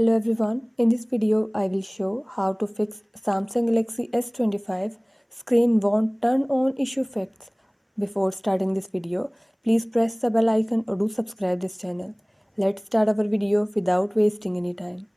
Hello everyone, in this video I will show how to fix Samsung Galaxy S25 screen won't turn on issue fix. Before starting this video, please press the bell icon or do subscribe this channel. Let's start our video without wasting any time.